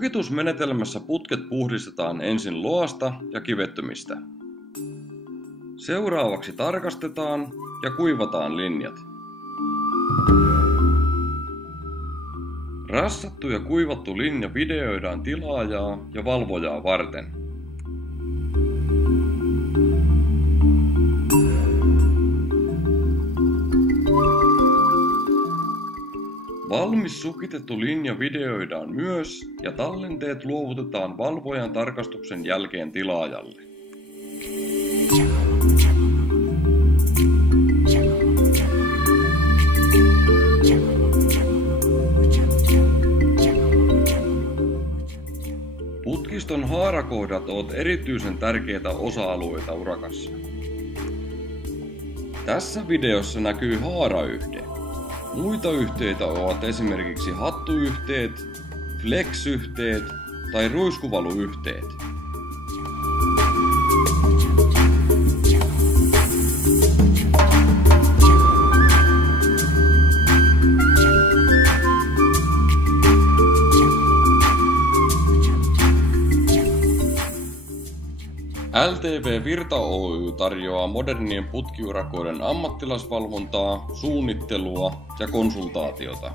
Sukitusmenetelmässä putket puhdistetaan ensin loasta ja kivettömistä. Seuraavaksi tarkastetaan ja kuivataan linjat. Rassattu ja kuivattu linja videoidaan tilaajaa ja valvojaa varten. Valmis sukitettu linja videoidaan myös ja tallenteet luovutetaan valvojan tarkastuksen jälkeen tilaajalle. Putkiston haarakohdat ovat erityisen tärkeitä osa-alueita urakassa. Tässä videossa näkyy haarayhde. Muita yhteitä ovat esimerkiksi hattuyhteet, flex-yhteet tai ruiskuvaluyhteet. LTV Virta Oy tarjoaa modernien putkiurakoiden ammattilaisvalvontaa, suunnittelua ja konsultaatiota.